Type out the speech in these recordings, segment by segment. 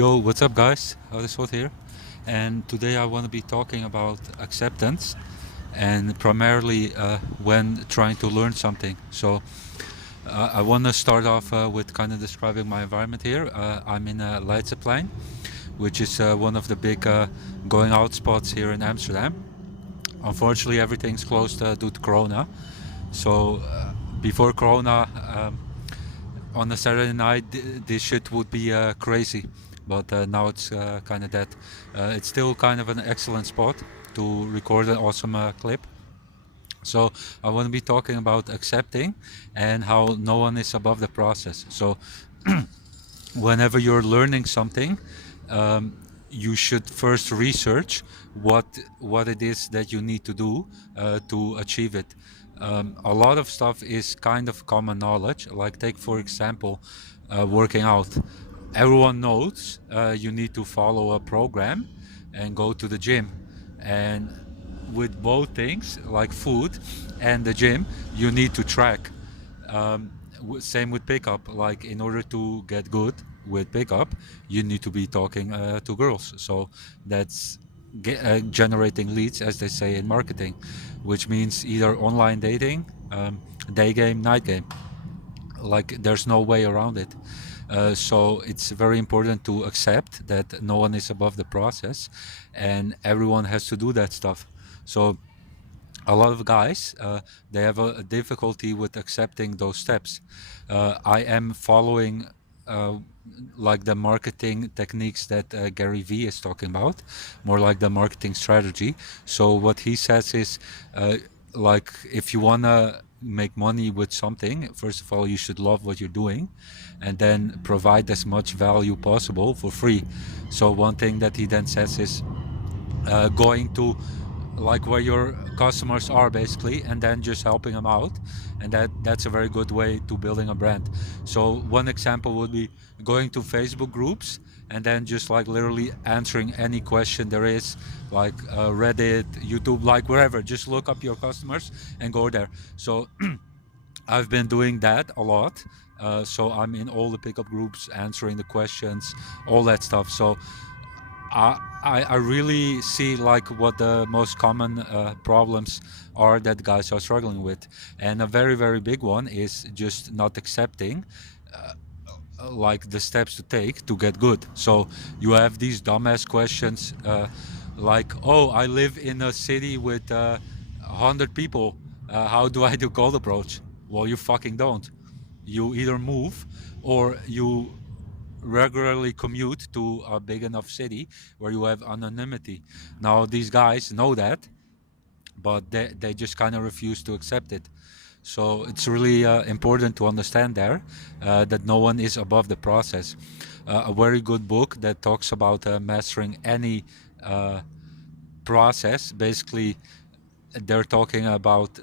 Yo, what's up, guys? Hot here, and today I want to be talking about acceptance, and primarily when trying to learn something. I want to start off with kind of describing my environment here. I'm in Leidseplein, which is one of the big going out spots here in Amsterdam. Unfortunately, everything's closed due to Corona. So before Corona, on a Saturday night, this shit would be crazy. But now it's kind of dead. It's still kind of an excellent spot to record an awesome clip. So I want to be talking about accepting and how no one is above the process. So whenever you're learning something, you should first research what it is that you need to do to achieve it. A lot of stuff is kind of common knowledge. Like take for example, working out. Everyone knows you need to follow a program and go to the gym. And with both things, like food and the gym, you need to track. Same with pickup. Like in order to get good with pickup, you need to be talking to girls. So that's generating leads, as they say in marketing, which means either online dating, day game, night game. Like there's no way around it. So it's very important to accept that no one is above the process, and everyone has to do that stuff. So a lot of guys, they have a difficulty with accepting those steps. I am following like the marketing techniques that Gary Vee is talking about, more like the marketing strategy. So what he says is, like if you wanna make money with something, first of all you should love what you're doing, and then provide as much value possible for free. So one thing that he then says is going to like where your customers are basically, and then just helping them out, and that's a very good way to building a brand. So one example would be going to Facebook groups and then just like literally answering any question there is, like Reddit, YouTube, like wherever. Just look up your customers and go there. So I've been doing that a lot. So I'm in all the pickup groups answering the questions, all that stuff. So I really see like what the most common problems are that guys are struggling with. And a very, very big one is just not accepting like the steps to take to get good. So you have these dumbass questions like, oh, I live in a city with 100 people. How do I do cold approach? Well, you fucking don't. You either move or you regularly commute to a big enough city where you have anonymity. Now these guys know that, but they just kind of refuse to accept it. So it's really important to understand there that no one is above the process. A very good book that talks about mastering any process. Basically, they're talking about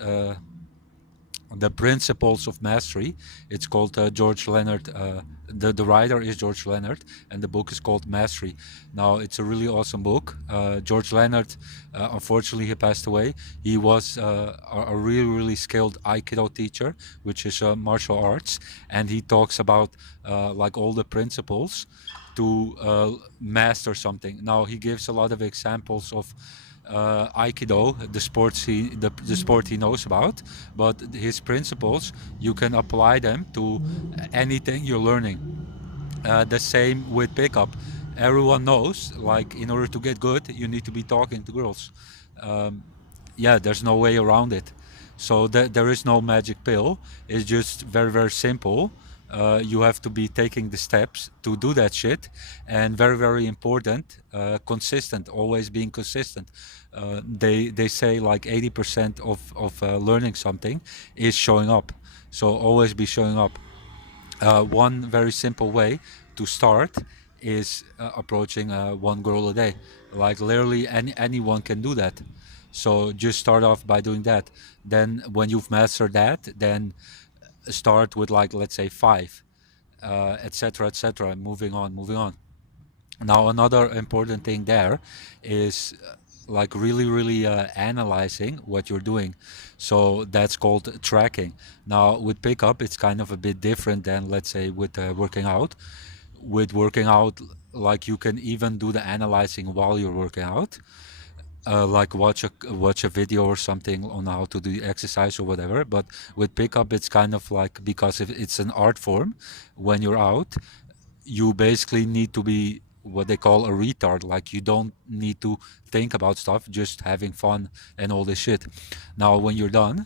the principles of mastery. It's called George Leonard. The writer is George Leonard, and the book is called Mastery. Now, it's a really awesome book. George Leonard, unfortunately, he passed away. He was a really, really skilled Aikido teacher, which is martial arts, and he talks about like all the principles to master something. Now, he gives a lot of examples of Aikido, the sport he knows about, but his principles, you can apply them to anything you're learning. The same with pickup. Everyone knows, like in order to get good, you need to be talking to girls. Yeah, there's no way around it. So there is no magic pill. It's just very, very simple. You have to be taking the steps to do that shit, and very, very important, consistent, always being consistent. They say like 80% of learning something is showing up. So always be showing up. One very simple way to start is approaching one girl a day. Like literally anyone can do that. So just start off by doing that. Then when you've mastered that, then start with like, let's say 5, etc., etc., moving on. Now another important thing there is like really analyzing what you're doing. So that's called tracking. Now with pickup, it's kind of a bit different than, let's say, with working out. With working out, like you can even do the analyzing while you're working out. Like watch a video or something on how to do exercise or whatever. But with pickup, it's kind of like, because if it's an art form, when you're out, you basically need to be what they call a retard. Like you don't need to think about stuff, just having fun and all this shit. Now, when you're done,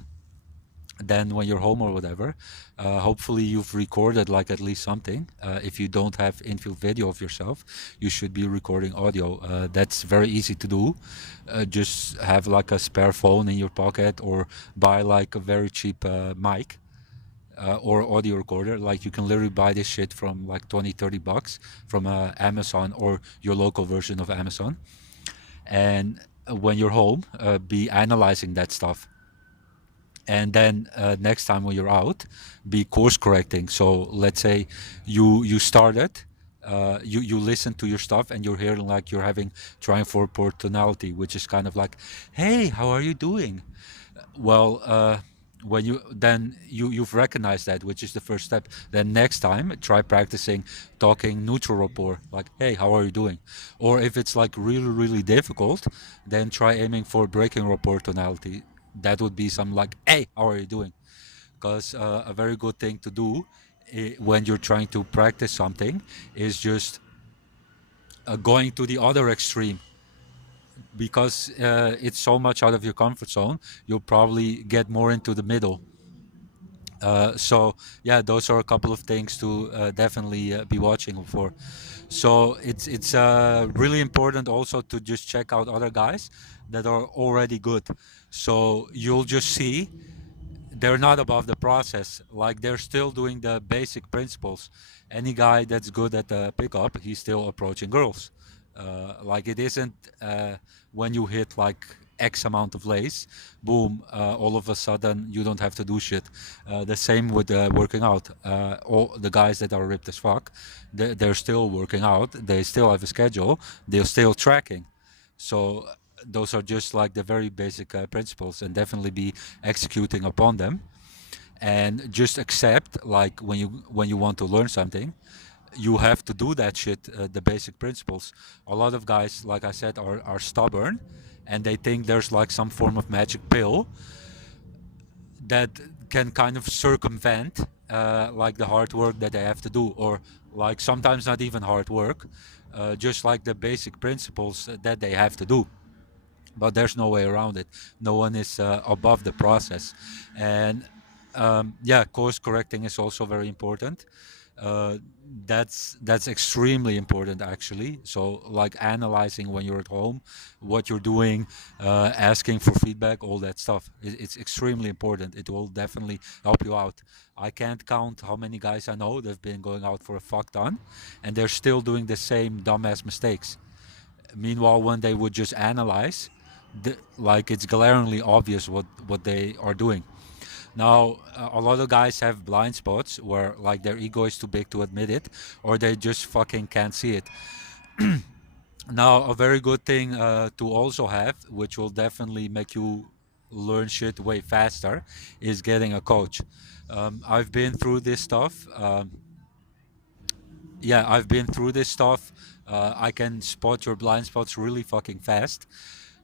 then when you're home or whatever, hopefully you've recorded like at least something. If you don't have infield video of yourself, you should be recording audio. That's very easy to do. Just have like a spare phone in your pocket, or buy like a very cheap mic, or audio recorder. Like you can literally buy this shit from like 20-30 bucks from Amazon or your local version of Amazon. And when you're home, be analyzing that stuff. And then next time when you're out, be course correcting. So let's say you started, you listen to your stuff and you're hearing like you're having trying for poor tonality, which is kind of like, hey, how are you doing? Well, when you've recognized that, which is the first step. Then next time try practicing talking neutral rapport, like, hey, how are you doing? Or if it's like really difficult, then try aiming for breaking rapport tonality. That would be some like, hey, how are you doing? Because a very good thing to do when you're trying to practice something is just going to the other extreme. Because it's so much out of your comfort zone, you'll probably get more into the middle. So yeah, those are a couple of things to definitely be watching for. So it's really important also to just check out other guys that are already good. So you'll just see they're not above the process. Like they're still doing the basic principles. Any guy that's good at the pickup, he's still approaching girls. Like it isn't when you hit like X amount of lace, boom, all of a sudden you don't have to do shit. The same with working out. All the guys that are ripped as fuck, they're still working out. They still have a schedule. They're still tracking. So those are just like the very basic principles, and definitely be executing upon them. And just accept, like when you want to learn something, you have to do that shit, the basic principles. A lot of guys, like I said, are stubborn, and they think there's like some form of magic pill that can kind of circumvent like the hard work that they have to do, or like sometimes not even hard work, just like the basic principles that they have to do. But there's no way around it. No one is above the process. And yeah, course correcting is also very important. uh, that's extremely important actually. So like analyzing when you're at home what you're doing, asking for feedback, all that stuff, it's extremely important. It will definitely help you out. I can't count how many guys I know that've been going out for a fuck ton and they're still doing the same dumbass mistakes. Meanwhile, when they would just analyze, like it's glaringly obvious what they are doing. Now, a lot of guys have blind spots where like their ego is too big to admit it, or they just fucking can't see it. Now, a very good thing to also have, which will definitely make you learn shit way faster, is getting a coach. I've been through this stuff. Yeah, I've been through this stuff. I can spot your blind spots really fucking fast.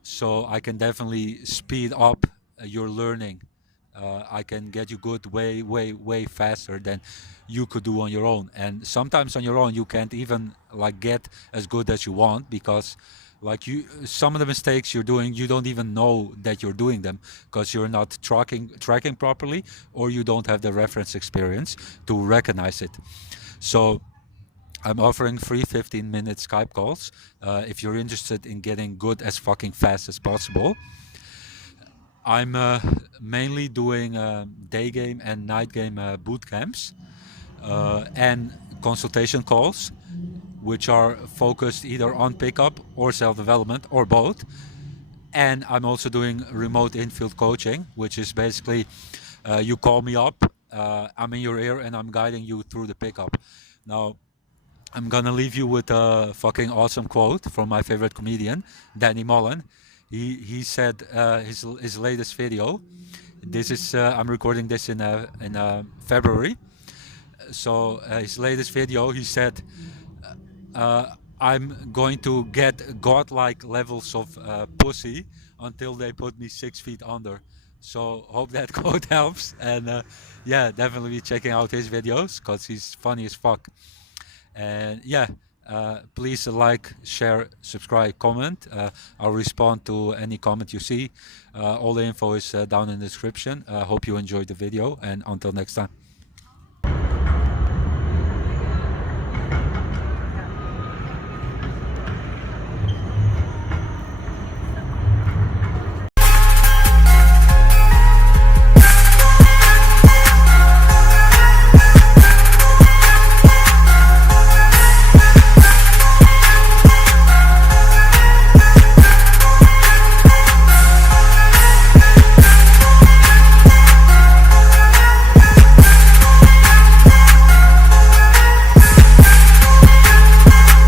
So I can definitely speed up your learning. I can get you good way faster than you could do on your own. And sometimes on your own you can't even like get as good as you want, because like some of the mistakes you're doing, you don't even know that you're doing them because you're not tracking properly, or you don't have the reference experience to recognize it. So I'm offering free 15-minute Skype calls if you're interested in getting good as fucking fast as possible. I'm mainly doing day game and night game boot camps and consultation calls, which are focused either on pickup or self-development or both. And I'm also doing remote infield coaching, which is basically you call me up, I'm in your ear and I'm guiding you through the pickup. Now, I'm gonna leave you with a fucking awesome quote from my favorite comedian, Danny Mullen. He said his latest video. This is I'm recording this in February. So his latest video, he said, I'm going to get godlike levels of pussy until they put me 6 feet under. So hope that code helps, and yeah, definitely be checking out his videos because he's funny as fuck. And yeah, please like, share, subscribe, comment. I'll respond to any comment you see. All the info is down in the description. Hope you enjoyed the video, and until next time.